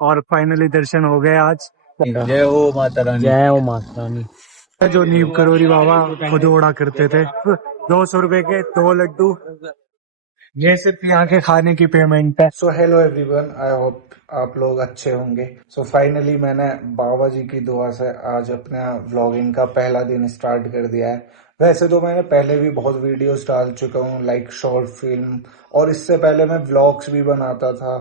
और फाइनली दर्शन हो गए आज। जय हो माता रानी। जय हो माता रानी। जो नीम करोरी बाबा खुद ओढ़ा करते थे। 200 रुपए के 2 लड्डू, ये सिर्फ यहाँ के खाने की पेमेंट है। So hello everyone, I hope आप लोग अच्छे होंगे। सो फाइनली मैंने बाबा जी की दुआ से आज अपना व्लॉगिंग का पहला दिन स्टार्ट कर दिया है। वैसे तो मैंने पहले भी बहुत वीडियोस डाल चुका हूँ, लाइक शॉर्ट फिल्म, और इससे पहले मैं व्लॉग्स भी बनाता था।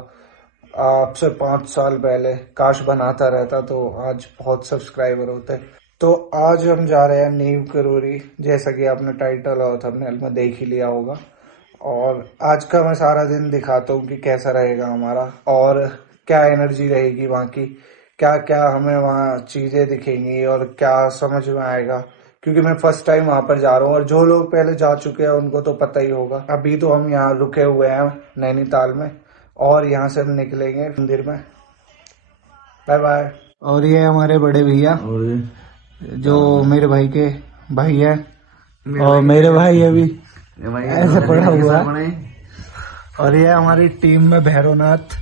आपसे 5 साल पहले काश बनाता रहता तो आज बहुत सब्सक्राइबर होते। तो आज हम जा रहे हैं नीम करोरी, जैसा कि आपने टाइटल और थंबनेल में देख ही लिया होगा। और आज का मैं सारा दिन दिखाता हूँ कि कैसा रहेगा हमारा, और क्या एनर्जी रहेगी वहाँ की, क्या क्या हमें वहाँ चीज़ें दिखेंगी और क्या समझ में आएगा, क्योंकि मैं फर्स्ट टाइम वहाँ पर जा रहा हूँ। और जो लोग पहले जा चुके हैं उनको तो पता ही होगा। अभी तो हम यहाँ रुके हुए हैं नैनीताल में, और यहाँ से हम निकलेंगे मंदिर में। Bye bye. और ये हमारे बड़े भैया, जो मेरे भाई के भाई है, और मेरे भाई अभी ऐसे पड़ा हुआ है। और ये हमारी टीम में भैरवनाथ,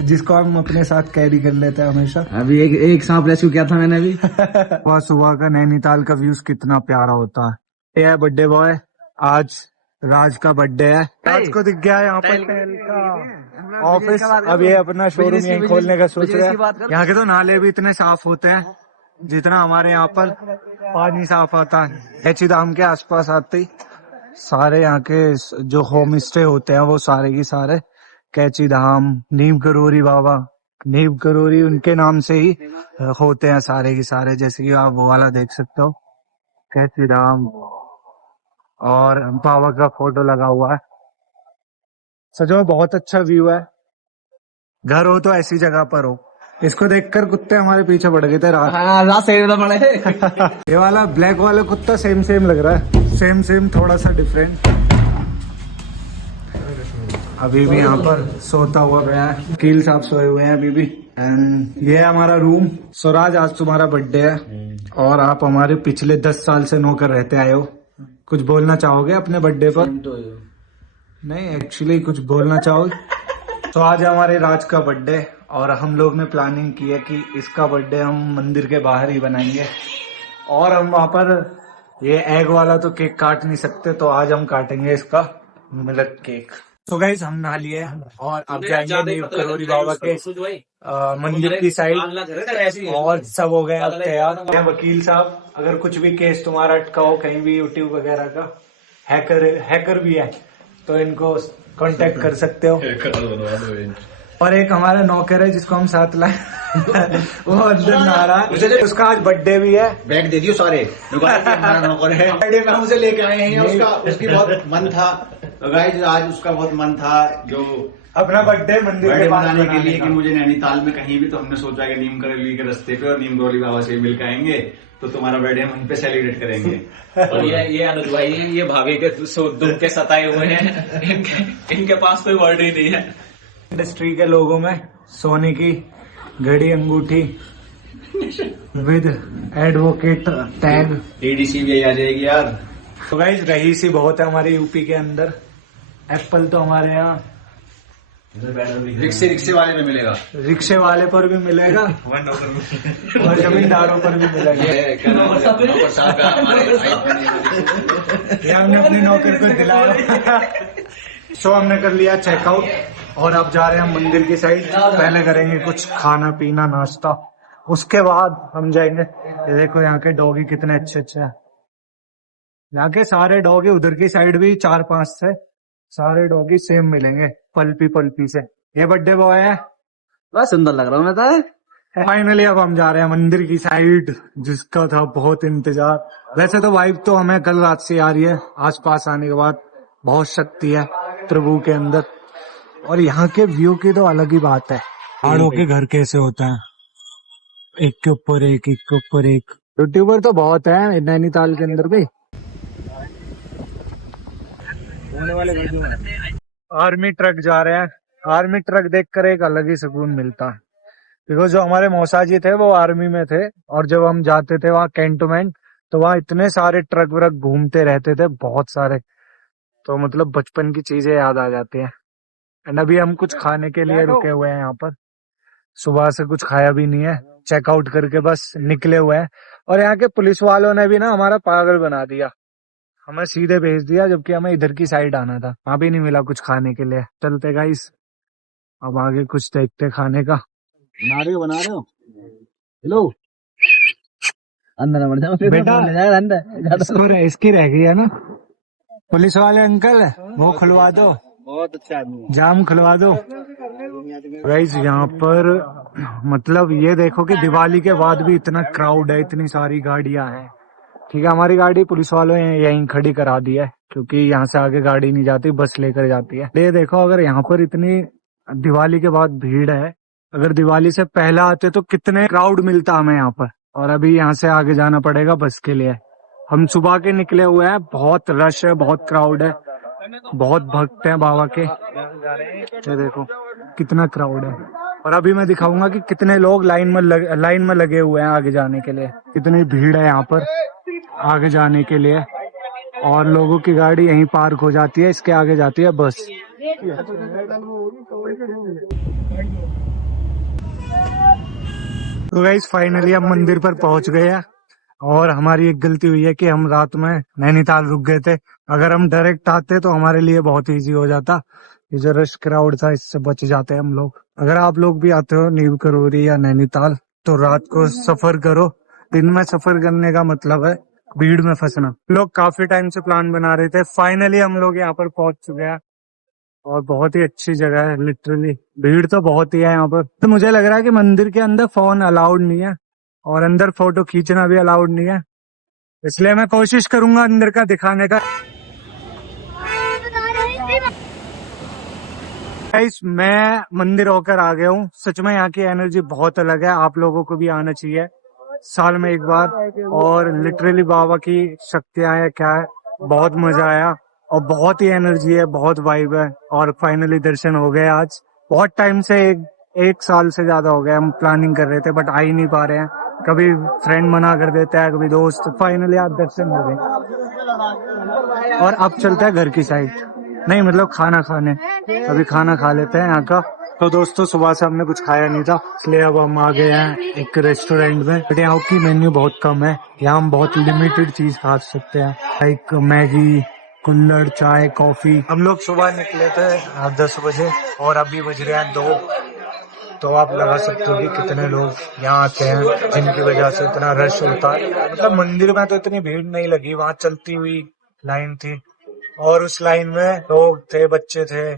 जिसको हम अपने साथ कैरी कर लेते हैं हमेशा। अभी एक सांप रेस्क्यू किया था मैंने अभी। वह सुबह का नैनीताल का व्यूज कितना प्यारा होता है। ये है बर्थडे बॉय, आज राज का बर्थडे है। राज को दिख गया यहाँ पर टहल का ऑफिस। अब ये अपना शोरूम यहीं खोलने का सोच रहे हैं। यहाँ के तो नाले भी इतने साफ होते हैं जितना हमारे यहाँ पर पानी साफ आता है। कैची धाम के आसपास आते ही सारे यहाँ के जो होम स्टे होते हैं वो सारे की सारे कैची धाम, नीम करोरी बाबा, नीम करोरी उनके नाम से ही होते हैं सारे के सारे। जैसे कि आप वो वाला देख सकते हो, कैची धाम, और बाबा का फोटो लगा हुआ है। सच में बहुत अच्छा व्यू है। घर हो तो ऐसी जगह पर हो। इसको देखकर कुत्ते हमारे पीछे पड़ गए थे रात। ये वाला ब्लैक वाला कुत्ता सेम सेम लग रहा है, सेम सेम थोड़ा सा डिफरेंट। अभी भी यहाँ पर सोता हुआ गया है, कील साहब सोए हुए हैं अभी भी। एंड ये है हमारा रूम। स्वराज, आज तुम्हारा बर्थडे है और आप हमारे पिछले 10 साल से नौकर रहते आए हो। कुछ बोलना चाहोगे अपने बर्थडे पर? नहीं, एक्चुअली कुछ बोलना चाहोगे? तो आज हमारे राज का बर्थडे, और हम लोग ने प्लानिंग की है कि इसका बर्थडे हम मंदिर के बाहर ही बनाएंगे। और हम वहाँ पर ये एग वाला तो केक काट नहीं सकते, तो आज हम काटेंगे इसका मिल्क केक। तो गाइस, हम नहा लिए और अब जाएंगे नीम करोरी बाबा के मंदिर की साइड, और सब हो गया अब तैयार। वकील साहब, अगर कुछ भी केस तुम्हारा अटका हो कहीं भी यूट्यूब वगैरह का, हैकर भी है, तो इनको कांटेक्ट कर सकते हो। और एक हमारा नौकर है जिसको हम साथ लाए, वो अंदर नहा रहा है, उसका आज बर्थडे भी है। बैग दे दियो सारे। हमारा नौकर है, बर्थडे में हमसे लेके आए हैं। उसकी बहुत मन था, तो गाइस आज उसका बहुत मन था जो अपना बर्थडे मंदिर के मनाने के लिए कि मुझे नैनीताल में कहीं भी, तो हमने सोचा कि नीम करोली के रास्ते पे और नीम करोली बाबा से मिल के आएंगे, तो तुम्हारा बर्थडे हम वहीं पे सेलिब्रेट करेंगे। और ये अनुज भाई हैं, ये भाभी के दुख के सताए हुए हैं। इनके पास कोई वर्ड ही नहीं है। इंडस्ट्री के लोगों में सोने की घड़ी, अंगूठी विद एडवोकेट टैग, एडीसी भी आ जाएगी यार। तो गाइस, रईस ही बहुत है हमारे यूपी के अंदर। एप्पल तो हमारे यहाँ रिक्शे वाले में मिलेगा, रिक्शे वाले पर भी मिलेगा और जमींदारों पर भी मिलेगा। ये हमने अपने नौकर को दिलाया। सो हमने कर लिया चेकआउट और अब जा रहे हैं मंदिर की साइड। पहले करेंगे कुछ खाना पीना नाश्ता, उसके बाद हम जाएंगे। ये देखो यहाँ के डॉगी कितने अच्छे अच्छे हैं। यहाँ के सारे डॉगी, उधर की साइड भी 4-5 से सारे डॉगी सेम मिलेंगे, पल्पी पल्पी से। ये बर्थडे बॉय है, बस सुंदर लग रहा हूँ मैं तो। फाइनली अब हम जा रहे हैं मंदिर की साइड, जिसका था बहुत इंतजार। वैसे तो वाइब तो हमें कल रात से आ रही है, आसपास आने के बाद बहुत शक्ति है प्रभु के अंदर। और यहाँ के व्यू की तो अलग ही बात है। पहाड़ों के घर कैसे होते हैं, एक के ऊपर एक, एक के ऊपर एक। यूट्यूबर तो बहुत है नैनीताल के अंदर भी। आर्मी ट्रक जा रहे हैं। आर्मी ट्रक देखकर एक अलग ही सुकून मिलता है, बिकॉज जो हमारे मौसा जी थे वो आर्मी में थे, और जब हम जाते थे वहाँ कैंटोनमेंट, तो वहाँ इतने सारे ट्रक व्रक घूमते रहते थे, बहुत सारे। तो मतलब बचपन की चीजें याद आ जाती हैं। एंड अभी हम कुछ खाने के लिए रुके हुए हैं यहाँ पर। सुबह से कुछ खाया भी नहीं है, चेकआउट करके बस निकले हुए हैं। और यहाँ के पुलिस वालों ने भी ना हमारा पागल बना दिया, हमें सीधे भेज दिया, जबकि हमें इधर की साइड आना था। वहां भी नहीं मिला कुछ खाने के लिए। चलते गाइस, अब आगे कुछ देखते खाने का। बना रहे हो हेलो अंदर बेटा, इसकी रह गई है ना। पुलिस वाले अंकल वो खुलवा दो, बहुत अच्छा आदमी है। जाम खुलवा दो। गाइस यहाँ पर मतलब ये देखो कि दिवाली के बाद भी इतना क्राउड है, इतनी सारी गाड़ियां हैं। ठीक है, हमारी गाड़ी पुलिस वालों ने यहीं खड़ी करा दी है, क्योंकि यहाँ से आगे गाड़ी नहीं जाती, बस लेकर जाती है। ये देखो, अगर यहाँ पर इतनी दिवाली के बाद भीड़ है, अगर दिवाली से पहले आते तो कितने क्राउड मिलता हमें यहाँ पर। और अभी यहाँ से आगे जाना पड़ेगा बस के लिए। हम सुबह के निकले हुए हैं, बहुत रश है, बहुत क्राउड है, बहुत भक्त हैं बाबा के। ये देखो कितना क्राउड है। और अभी मैं दिखाऊंगा कि कितने लोग लाइन में लगे हुए हैं आगे जाने के लिए। कितनी भीड़ है यहाँ पर आगे जाने के लिए, और लोगों की गाड़ी यहीं पार्क हो जाती है, इसके आगे जाती है बस। तो गाइस फाइनली हम मंदिर पर पहुंच गए हैं। और हमारी एक गलती हुई है कि हम रात में नैनीताल रुक गए थे। अगर हम डायरेक्ट आते तो हमारे लिए बहुत इजी हो जाता। ये जो रश क्राउड था, इससे बच जाते हम लोग। अगर आप लोग भी आते हो नीव करोली या नैनीताल, तो रात को सफर करो। दिन में सफर करने का मतलब है भीड़ में फंसना। लोग काफी टाइम से प्लान बना रहे थे, फाइनली हम लोग यहाँ पर पहुंच चुके हैं। और बहुत ही अच्छी जगह है, लिटरली भीड़ तो बहुत ही है यहाँ पर। तो मुझे लग रहा है कि मंदिर के अंदर फोन अलाउड नहीं है, और अंदर फोटो खींचना भी अलाउड नहीं है, इसलिए मैं कोशिश करूंगा अंदर का दिखाने का। गाइस मैं मंदिर होकर आ गया हूँ। सच में यहाँ की एनर्जी बहुत अलग है, आप लोगों को भी आना चाहिए साल में एक बार। और लिटरली बाबा की शक्तियां है क्या है, बहुत मजा आया और बहुत ही एनर्जी है, बहुत वाइब है। और फाइनली दर्शन हो गए आज। बहुत टाइम से एक साल से ज्यादा हो गया हम प्लानिंग कर रहे थे, बट आ ही नहीं पा रहे हैं। कभी फ्रेंड मना कर देता है, कभी दोस्त। फाइनली आज दर्शन हो गए और अब चलते हैं घर की साइड, नहीं मतलब खाना खाने। अभी खाना खा लेते हैं यहाँ का। तो दोस्तों सुबह से हमने कुछ खाया नहीं था, इसलिए अब हम आ गए हैं एक रेस्टोरेंट में। बट यहाँ की मेन्यू बहुत कम है, यहाँ हम बहुत लिमिटेड चीज खा सकते हैं, लाइक मैगी, कुल्हड़, चाय, कॉफी। हम लोग सुबह निकले थे 10 बजे और अभी बज रहे हैं 2। तो आप लगा सकते हो कि कितने लोग यहाँ आते हैं, जिनकी वजह से इतना रश होता है। मतलब मंदिर में तो इतनी भीड़ नहीं लगी, वहाँ चलती हुई लाइन थी और उस लाइन में लोग थे, बच्चे थे,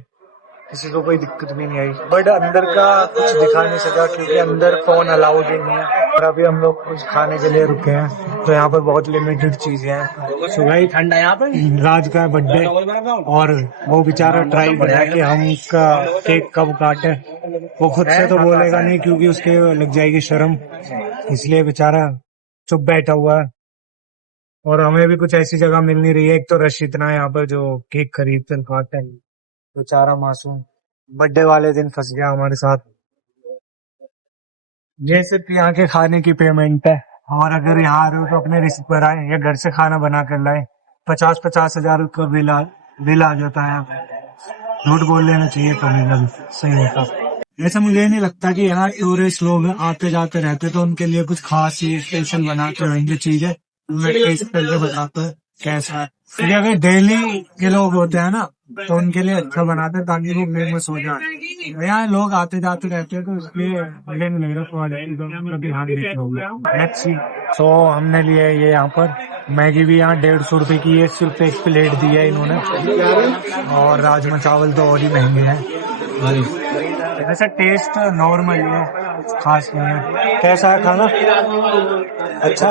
किसी को कोई दिक्कत भी नहीं आई। बट अंदर का कुछ दिखा नहीं सका क्योंकि अंदर फोन अलाउड ही नहीं है। और अभी हम लोग कुछ खाने के लिए रुके हैं, तो यहाँ पर बहुत लिमिटेड चीजें हैं। सुबह ही ठंडा यहाँ पे राज का बर्थडे, और वो बेचारा ट्राई कर रहा है कि हम उसका केक कब काटे। वो खुद से तो बोलेगा नहीं क्योंकि उसके लग जाएगी शर्म, इसलिए बेचारा चुप बैठा हुआ है। और हमें भी कुछ ऐसी जगह मिल नहीं रही है, एक तो रश इतना है यहाँ पर जो केक खरीद कर खाता है। बेचारा मासूम बर्थडे वाले दिन फंस गया हमारे साथ। ये सिर्फ यहाँ के खाने की पेमेंट है, और अगर यहाँ आ रहे हो तो अपने रिस्क पर आए या घर से खाना बना कर लाए। 50-50 हजार का बिल आ जाता है। झूठ बोल लेना चाहिए कभी कभी, सही होता। ऐसा मुझे नहीं लगता कि यहाँ टूरिस्ट लोग आते जाते रहते तो उनके लिए कुछ खास ही स्पेशल बना के रहेंगे चीजें। मैं टेस्ट करके बताता है कैसा है। क्योंकि अगर दिल्ली के लोग होते हैं ना तो उनके लिए अच्छा बनाते हैं ताकि वो फेमस हो जाए। यहाँ लोग आते जाते रहते हैं तो इसलिए मुझे नहीं लग रहा ध्यान देते होंगे। तो हमने लिया है ये यहाँ पर मैगी भी यहाँ 150 रुपए की है, सिर्फ एक प्लेट दी है इन्होंने। और राजमा चावल तो और ही महंगे हैं। वैसे टेस्ट नॉर्मल है, खास नहीं है। कैसा है खाना? अच्छा।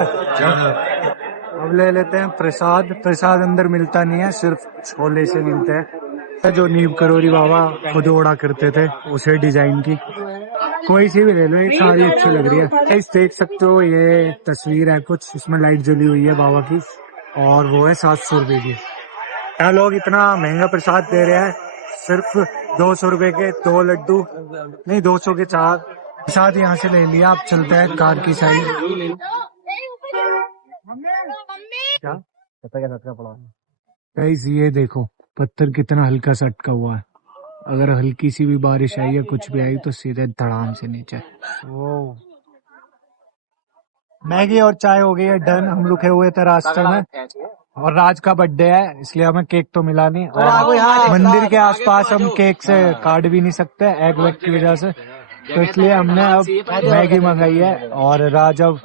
अब ले लेते हैं प्रसाद। प्रसाद अंदर मिलता नहीं है, सिर्फ छोले से मिलते हैं, जो नीव करोली बाबा खुद ओढ़ा करते थे उसे डिजाइन की। कोई सी भी ले लो, ये सारी अच्छी लग रही है। इस देख सकते हो ये तस्वीर है कुछ, इसमें लाइट जली हुई है बाबा की, और वो है 700 रुपए की। यहाँ लोग इतना महंगा प्रसाद दे रहे हैं, सिर्फ 200 रुपए के 2 लड्डू, नहीं 200 के 4 प्रसाद यहाँ से ले लिया। आप चलते हैं कार की साइड। क्या पता क्या पड़ा? गाइस ये देखो पत्थर कितना हल्का सा अटका हुआ है, अगर हल्की सी भी बारिश आई या कुछ भी आई तो सीधे धड़ाम से नीचे। ओ मैगी और चाय हो गई है डन। हम रुके हुए थे रास्ते में और राज का बर्थडे है इसलिए हमें केक तो मिला नहीं, और मंदिर के आसपास हम केक से काट भी नहीं सकते एग वेग की वजह से, तो इसलिए हमने अब मैगी मंगाई है और राज अब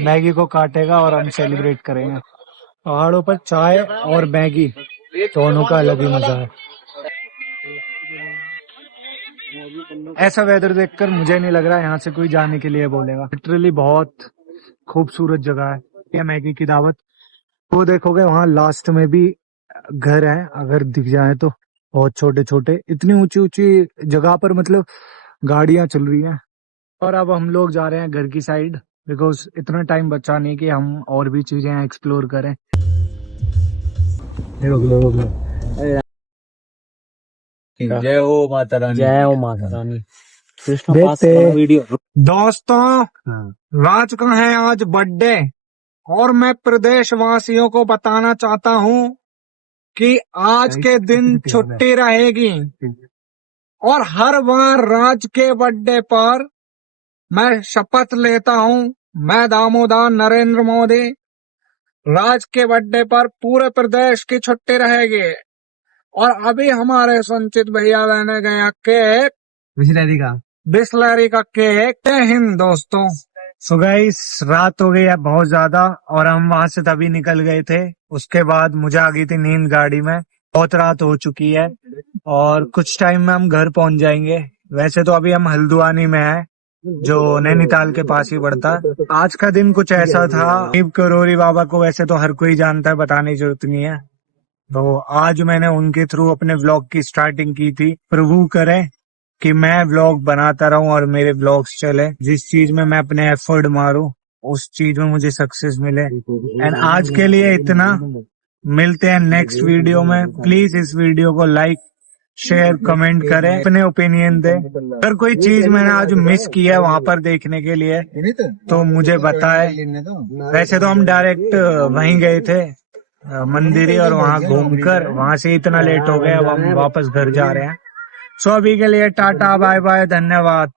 मैगी को काटेगा और हम सेलिब्रेट करेंगे। पहाड़ों पर चाय और मैगी दोनों का अलग ही मजा है। ऐसा वेदर देखकर मुझे नहीं लग रहा यहाँ से कोई जाने के लिए बोलेगा। लिटरली बहुत खूबसूरत जगह है ये मैगी की दावत। वो देखोगे वहाँ लास्ट में भी घर है, अगर दिख जाए तो बहुत छोटे छोटे, इतनी ऊंची ऊंची जगह पर मतलब गाड़ियां चल रही हैं। और अब हम लोग जा रहे हैं घर की साइड, बिकॉज इतना टाइम बचा नहीं कि हम और भी चीजें एक्सप्लोर करें। जय हो माता रानी, जय हो माता रानी। देखते वीडियो दोस्तों राज का है आज बर्थडे और मैं प्रदेश वासियों को बताना चाहता हूँ कि आज के दिन छुट्टी रहेगी और हर बार राज के बर्थडे पर मैं शपथ लेता हूँ, मैं दामोदर नरेंद्र मोदी, राज के बर्थडे पर पूरे प्रदेश की छुट्टी रहेगी। और अभी हमारे संचित भैया लेने गया केक, बिस्लरी का केक। जय हिंद दोस्तों। सो गाइस रात हो गई है बहुत ज्यादा और हम वहां से तभी निकल गए थे, उसके बाद मुझे आ गई थी नींद गाड़ी में। बहुत रात हो चुकी है और कुछ टाइम में हम घर पहुंच जाएंगे। वैसे तो अभी हम हल्द्वानी में हैं जो नैनीताल के पास ही पड़ता है। आज का दिन कुछ ऐसा था, शिव करोरी बाबा को वैसे तो हर कोई जानता है, बताने की जरूरत नहीं है। तो आज मैंने उनके थ्रू अपने व्लॉग की स्टार्टिंग की थी। प्रभु करे कि मैं व्लॉग बनाता रहूं और मेरे व्लॉग्स चले, जिस चीज में मैं अपने एफर्ट मारूं उस चीज में मुझे सक्सेस मिले। एंड आज के लिए इतना, मिलते हैं नेक्स्ट वीडियो में। प्लीज इस वीडियो को लाइक शेयर कमेंट करें, अपने ओपिनियन दें। अगर कोई चीज मैंने आज मिस की है वहां पर देखने के लिए तो मुझे बताए। वैसे तो हम डायरेक्ट वहीं गए थे मंदिर ही, और वहां घूमकर वहां से इतना लेट हो गया, अब हम वापस घर जा रहे हैं। सो अभी के लिए टाटा बाय बाय, धन्यवाद।